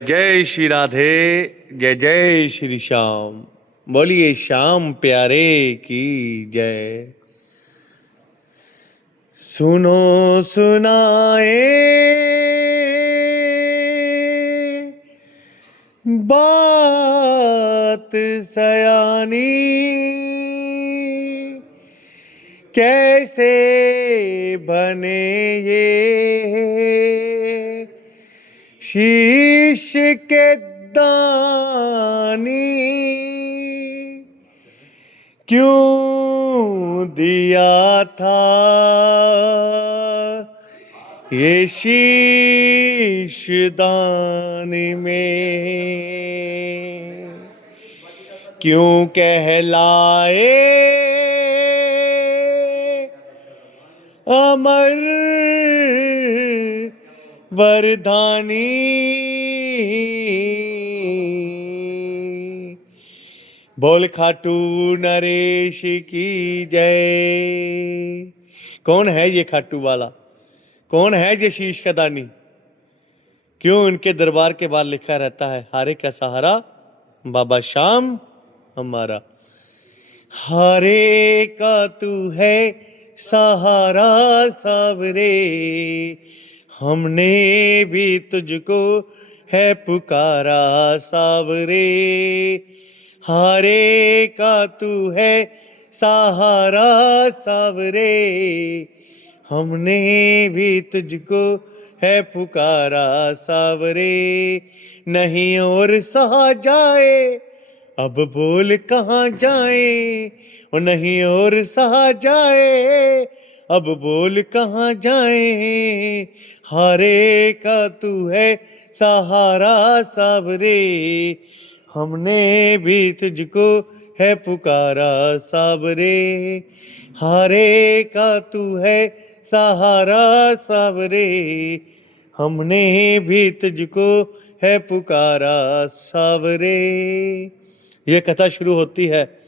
जय श्री राधे। जय जय श्री श्याम। बोलिए श्याम प्यारे की जय। सुनो सुनाए बात सयानी, कैसे बने ये शीश के दानी, क्यों दिया था ये शीश दान में, क्यों कहलाए अमर वरदानी। बोल खाटू नरेश की जय। कौन है ये खाटू वाला? कौन है ये शीश का दानी? क्यों इनके दरबार के बाहर लिखा रहता है हारे का सहारा बाबा श्याम हमारा। हारे का तू है सहारा सावरे, हमने भी तुझको है पुकारा सावरे। हारे का तू है सहारा सावरे, हमने भी तुझको है पुकारा सावरे। नहीं और सहा जाए अब बोल कहाँ जाए, और नहीं और सहा जाए अब बोल कहाँ जाए। हारे का तू है सहारा सावरे, हमने भी तुझको है पुकारा सावरे। हारे का तू है सहारा सावरे, हमने भी तुझको है पुकारा सावरे। यह कथा शुरू होती है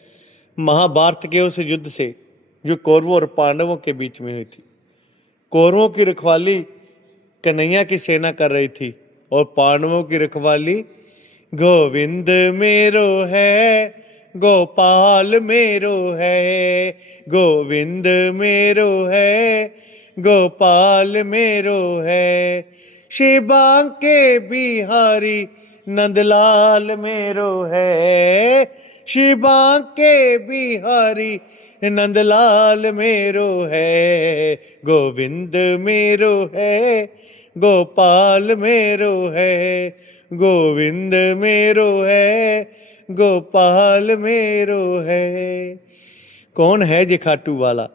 महाभारत के उस युद्ध से जो कौरवों और पांडवों के बीच में हुई थी। कौरवों की रखवाली कन्हैया की सेना कर रही थी और पांडवों की रखवाली गोविंद मेरो है, गोपाल मेरो है, गोविंद मेरो है, गोपाल मेरो है। शिवांके बिहारी नंदलाल मेरो है, शिवांके बिहारी नंदलाल मेरो है। गोविंद मेरो है, गोपाल मेरो है, गोविंद मेरो है, गोपाल मेरो है। कौन है ये खाटू वाला?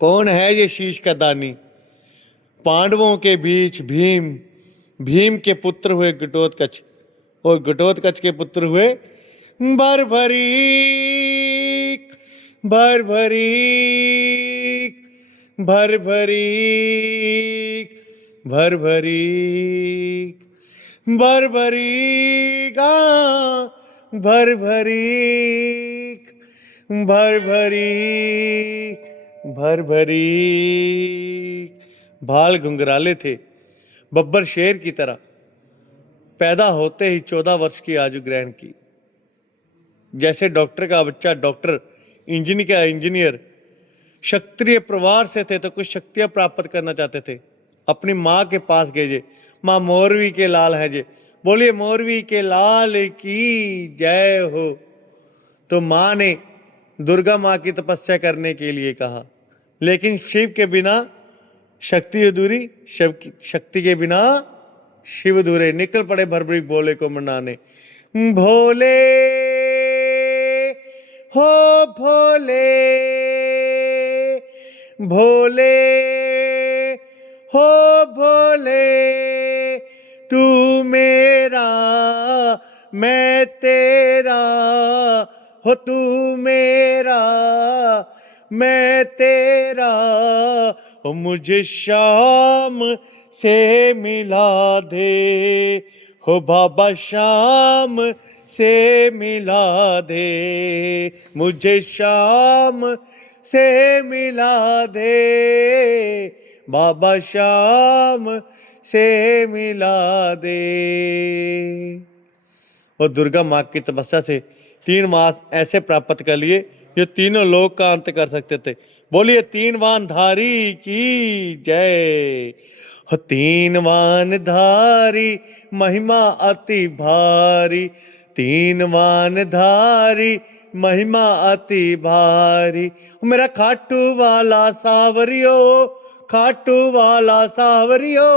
कौन है ये शीश का दानी? पांडवों के बीच भीम, भीम के पुत्र हुए घटोत्कच, और घटोत्कच के पुत्र हुए भरभरीक, भरभरीक, भरभरीक, भरभरीक, भरभरीक, भरभरीक, भरभरीक, भरभरीक। बाल घुंघराले थे बब्बर शेर की तरह। पैदा होते ही 14 वर्ष की आयु ग्रहण की। जैसे डॉक्टर का बच्चा डॉक्टर, इंजीनियर का इंजीनियर। क्षत्रिय परिवार से थे तो कुछ शक्तियां प्राप्त करना चाहते थे। अपनी माँ के पास गए जे, माँ मोरवी के लाल है जे, बोलिए मोरवी के लाल की जय हो। तो माँ ने दुर्गा माँ की तपस्या करने के लिए कहा, लेकिन शिव के बिना शक्ति अधूरी, शक्ति के बिना शिव अधूरे। निकल पड़े भरभरी भोले को मनाने। भोले हो भोले, भोले हो भोले, तू मेरा मैं तेरा, हो तू मेरा मैं तेरा। हो मुझे शाम से मिला दे, हो बाबा शाम से मिला दे, मुझे शाम से मिला दे, बाबा शाम से मिला दे। और दुर्गा माँ की तपस्या से 3 मास ऐसे प्राप्त कर लिए जो तीनों लोक का अंत कर सकते थे। बोलिए 3 वान धारी की जय। हो 3 वान धारी महिमा अति भारी, 3 वान धारी महिमा अति भारी। मेरा खाटू वाला सावरियो, खाटू वाला सावरियो,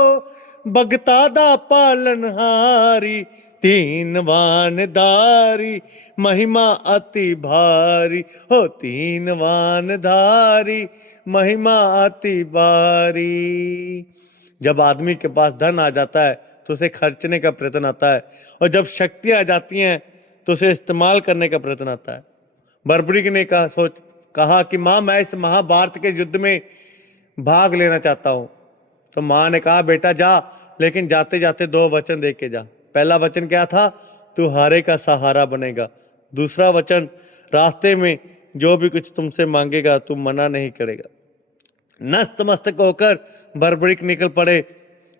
भगता दा पालनहारी, 3 वान धारी महिमा अति भारी। हो 3 वान धारी महिमा अति भारी। जब आदमी के पास धन आ जाता है तो उसे खर्चने का प्रयत्न आता है, और जब शक्ति आ जाती हैं तो उसे इस्तेमाल करने का प्रयत्न आता है। बर्बरीक ने कहा कि माँ मैं इस महाभारत के युद्ध में भाग लेना चाहता हूँ। तो माँ ने कहा बेटा जा, लेकिन जाते जाते 2 वचन दे के जा। पहला वचन क्या था? तू हारे का सहारा बनेगा। दूसरा वचन, रास्ते में जो भी कुछ तुमसे मांगेगा तू मना नहीं करेगा। नतमस्तक होकर बर्बरीक निकल पड़े।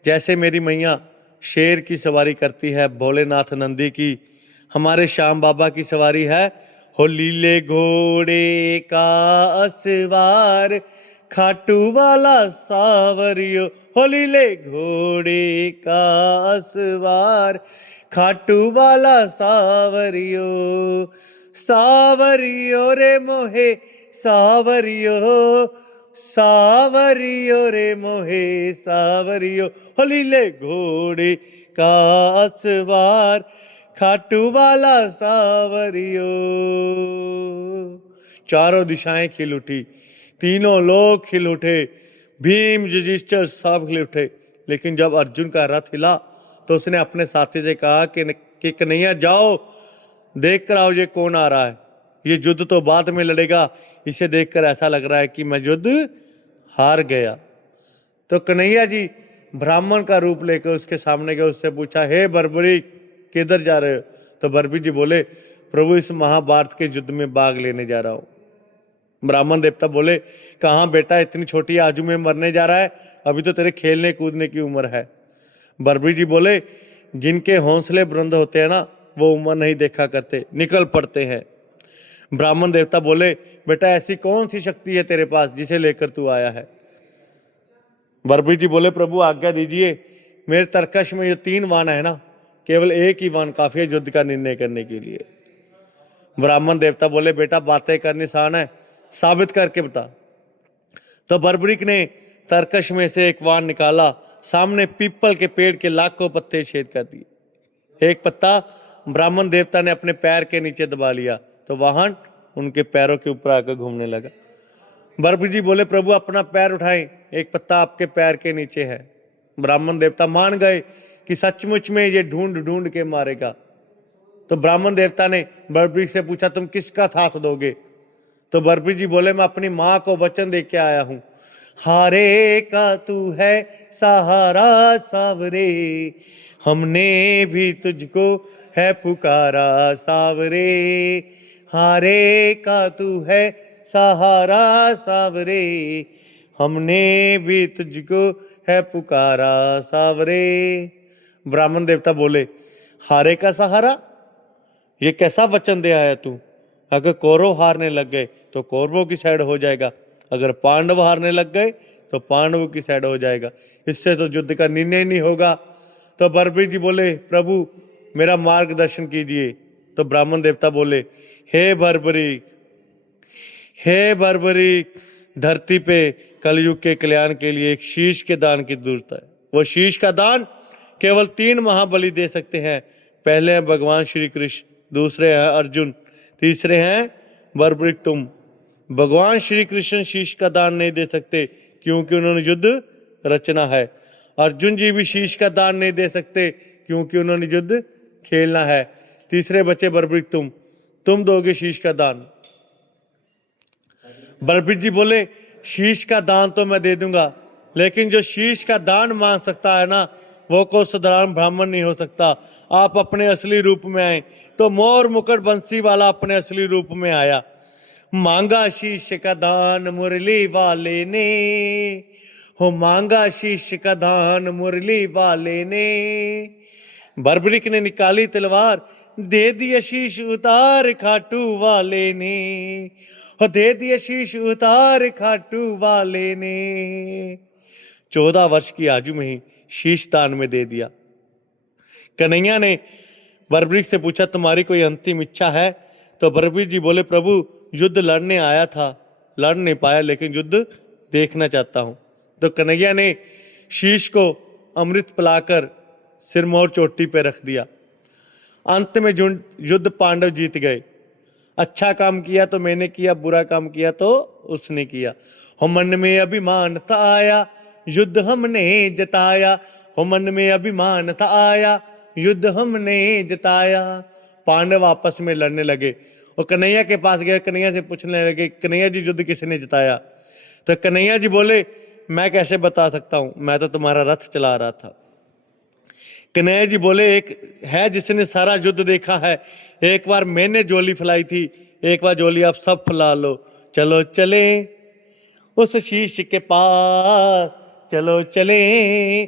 जैसे मेरी मैया शेर की सवारी करती है, भोलेनाथ नंदी की हमारे श्याम बाबा की सवारी है। हो लीले घोड़े का असवार, खाटू वाला सावरियो। हो लीले घोड़े का असवार, खाटू वाला सावरियो। सावरियो रे मोहे सावरियो, सावरियो रे मोहे सावरियो। हो लीले घोड़े का असवार, खाटू वाला सावरियो। चारों दिशाएं खिल उठी, तीनों लोग खिल उठे, भीम युधिष्ठिर सब खिल उठे। लेकिन जब अर्जुन का रथ हिला तो उसने अपने साथी से कहा कि कन्हैया जाओ देख कर आओ ये कौन आ रहा है। ये युद्ध तो बाद में लड़ेगा, इसे देखकर ऐसा लग रहा है कि मैं युद्ध हार गया। तो कन्हैया जी ब्राह्मण का रूप लेकर उसके सामने गए, उससे पूछा हे बर्बरीक किधर जा रहे हो? तो बर्बरीक जी बोले प्रभु इस महाभारत के युद्ध में भाग लेने जा रहा हूँ। ब्राह्मण देवता बोले कहाँ बेटा, इतनी छोटी आयु में मरने जा रहा है, अभी तो तेरे खेलने कूदने की उम्र है। बर्बरीक जी बोले जिनके हौसले बुलंद होते हैं ना वो उम्र नहीं देखा करते, निकल पड़ते हैं। ब्राह्मण देवता बोले बेटा ऐसी कौन सी शक्ति है तेरे पास जिसे लेकर तू आया है? बर्बरीक जी बोले प्रभु आज्ञा दीजिए, मेरे तरकश में ये 3 वाण है ना, केवल एक ही वाण काफी है युद्ध का निर्णय करने के लिए। ब्राह्मण देवता बोले बेटा बातें करनी आसान है, साबित करके बता। तो बर्बरीक ने तरकश में से एक वाण निकाला, सामने पीपल के पेड़ के लाखों पत्ते छेद कर दिए। एक पत्ता ब्राह्मण देवता ने अपने पैर के नीचे दबा लिया तो वाहन उनके पैरों के ऊपर आकर घूमने लगा। बर्बरीक जी बोले प्रभु अपना पैर उठाएं, एक पत्ता आपके पैर के नीचे है। ब्राह्मण देवता मान गए कि सचमुच में ये ढूंढ ढूंढ के मारेगा। तो ब्राह्मण देवता ने बर्बरीक से पूछा तुम किसका साथ दोगे? तो बर्बरीक जी बोले मैं अपनी माँ को वचन दे के आया हूँ। हारे का तू है सहारा सावरे, हमने भी तुझको है पुकारा सावरे। हारे का तू है सहारा सावरे, हमने भी तुझको है पुकारा सावरे। ब्राह्मण देवता बोले हारे का सहारा, ये कैसा वचन दे आया तू? अगर कौरव हारने लग गए तो कौरवों की साइड हो जाएगा, अगर पांडव हारने लग गए तो पांडवों की साइड हो जाएगा, इससे तो युद्ध का निर्णय नहीं होगा। तो बर्बरीक जी बोले प्रभु मेरा मार्गदर्शन कीजिए। तो ब्राह्मण देवता बोले हे बर्बरीक, हे बर्बरीक, धरती पे कलयुग के कल्याण के लिए एक शीश के दान की जरूरत है। वो शीश का दान केवल 3 महाबली दे सकते हैं। पहले हैं भगवान श्री कृष्ण, दूसरे हैं अर्जुन, तीसरे हैं बर्बरीक तुम। भगवान श्री कृष्ण शीश का दान नहीं दे सकते क्योंकि उन्होंने युद्ध रचना है। अर्जुन जी भी शीश का दान नहीं दे सकते क्योंकि उन्होंने युद्ध खेलना है। तीसरे बच्चे बर्बरीक तुम दोगे शीश का दान। बर्बरीक जी बोले शीश का दान तो मैं दे दूंगा, लेकिन जो शीश का दान मांग सकता है ना वो कोई साधारण ब्राह्मण नहीं हो सकता। आप अपने असली रूप में आए। तो मोर मुकुट बंसी वाला अपने असली रूप में आया। मांगा शीश का दान मुरली वाले ने, हो मांगा शीश का दान मुरली वाले ने। बर्बरीक ने निकाली तलवार, दे दिया शीश उतार खाटू वाले ने, हो दे दिया शीश उतार खाटू वाले ने। 14 वर्ष की आयु में ही शीश दान में दे दिया। कन्हैया ने बर्बरीक से पूछा, तुम्हारी कोई अंतिम इच्छा है? तो बर्बरीक जी बोले, प्रभु युद्ध लड़ने आया था, लड़ नहीं पाया, लेकिन युद्ध देखना चाहता हूं। तो कन्हैया ने शीश को अमृत पिलाकर सिरमौर चोटी पे रख दिया। अंत में युद्ध पांडव जीत गए। अच्छा काम किया तो मैंने किया, बुरा काम किया तो उसने किया। हो मन में अभिमान था आया, युद्ध हमने जताया। हो मन में अभिमान था आया, युद्ध हमने जताया। पांडव आपस में लड़ने लगे और कन्हैया के पास गए। कन्हैया से पूछने लगे, कन्हैया जी युद्ध किसने जिताया? तो कन्हैया जी बोले, मैं कैसे बता सकता हूं, मैं तो तुम्हारा रथ चला रहा था। कन्हैया जी बोले, एक है जिसने सारा युद्ध देखा है। एक बार मैंने जोली फैलाई थी, एक बार जोली आप सब फैला लो। चलो चले उस शीश के पास, चलो चले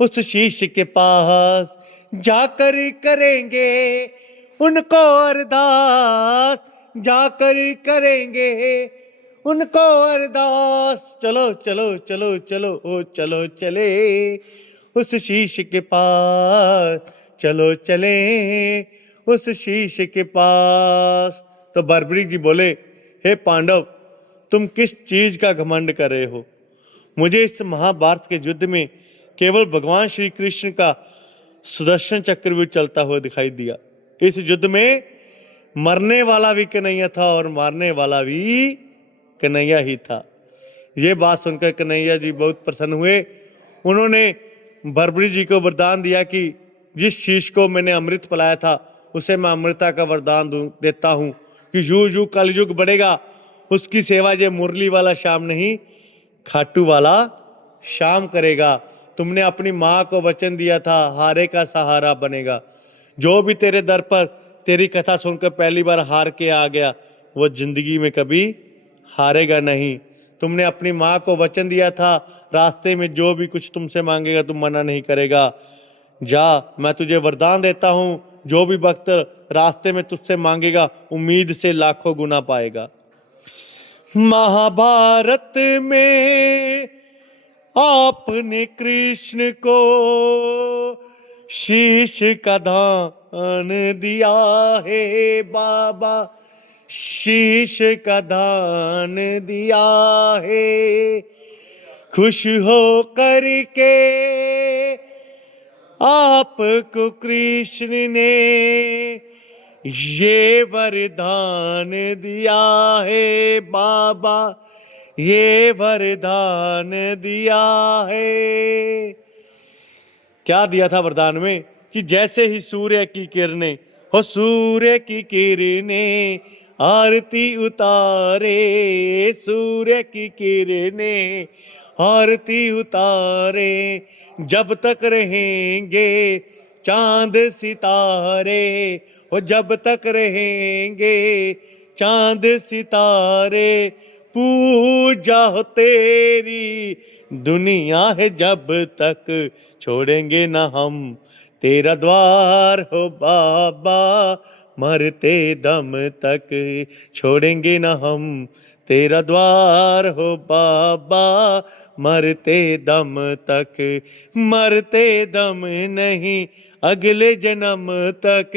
उस शीश के पास, जाकर करेंगे उनको अरदास, जाकर करेंगे उनको अरदास। चलो चलो चलो चलो ओ चलो चले उस शीश के पास, चलो चले उस शीश के पास। तो बर्बरीक जी बोले, हे पांडव, तुम किस चीज का घमंड कर रहे हो? मुझे इस महाभारत के युद्ध में केवल भगवान श्री कृष्ण का सुदर्शन चक्र भी चलता हुआ दिखाई दिया। इस युद्ध में मरने वाला भी कन्हैया था और मारने वाला भी कन्हैया ही था। ये बात सुनकर कन्हैया जी बहुत प्रसन्न हुए। उन्होंने बर्बरीक जी को वरदान दिया कि जिस शीश को मैंने अमृत पिलाया था उसे मैं अमृता का वरदान देता हूँ कि यूं यूं कलयुग बढ़ेगा, उसकी सेवा ये मुरली वाला श्याम नहीं, खाटू वाला श्याम करेगा। तुमने अपनी माँ को वचन दिया था, हारे का सहारा बनेगा। जो भी तेरे दर पर तेरी कथा सुनकर पहली बार हार के आ गया, वो जिंदगी में कभी हारेगा नहीं। तुमने अपनी माँ को वचन दिया था, रास्ते में जो भी कुछ तुमसे मांगेगा तुम मना नहीं करेगा। जा, मैं तुझे वरदान देता हूँ, जो भी भक्त रास्ते में तुझसे मांगेगा उम्मीद से लाखों गुना पाएगा। महाभारत में आपने कृष्ण को शीश का दान दिया है बाबा, शीश का दान दिया है। खुश हो करके आपको कृष्ण ने ये वरदान दिया है बाबा, ये वरदान दिया है। क्या दिया था वरदान में? कि जैसे ही सूर्य की किरणें हो, सूर्य की किरणें आरती उतारे, सूर्य की किरणें आरती उतारे। जब तक रहेंगे चांद सितारे, हो जब तक रहेंगे चांद सितारे, पूजा हो तेरी दुनिया है जब तक छोड़ेंगे ना हम तेरा द्वार हो बाबा, मरते दम तक छोड़ेंगे ना हम तेरा द्वार हो बाबा, मरते दम तक, मरते दम नहीं अगले जन्म तक,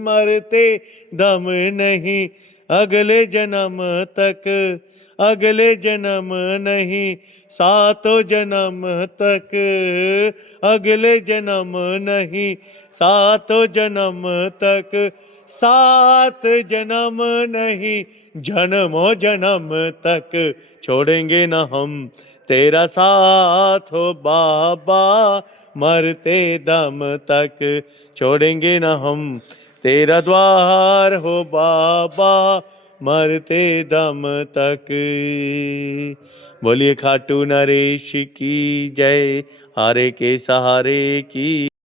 मरते दम नहीं अगले जन्म तक, अगले जन्म नहीं सातों जन्म तक, अगले जन्म नहीं सातों जन्म तक, सात जन्म नहीं जन्मों जन्म तक छोड़ेंगे न हम तेरा साथ हो बाबा, मरते दम तक छोड़ेंगे न हम तेरा द्वार हो बाबा, मरते दम तक। बोलिए खाटू नरेश की जय, हारे के सहारे की।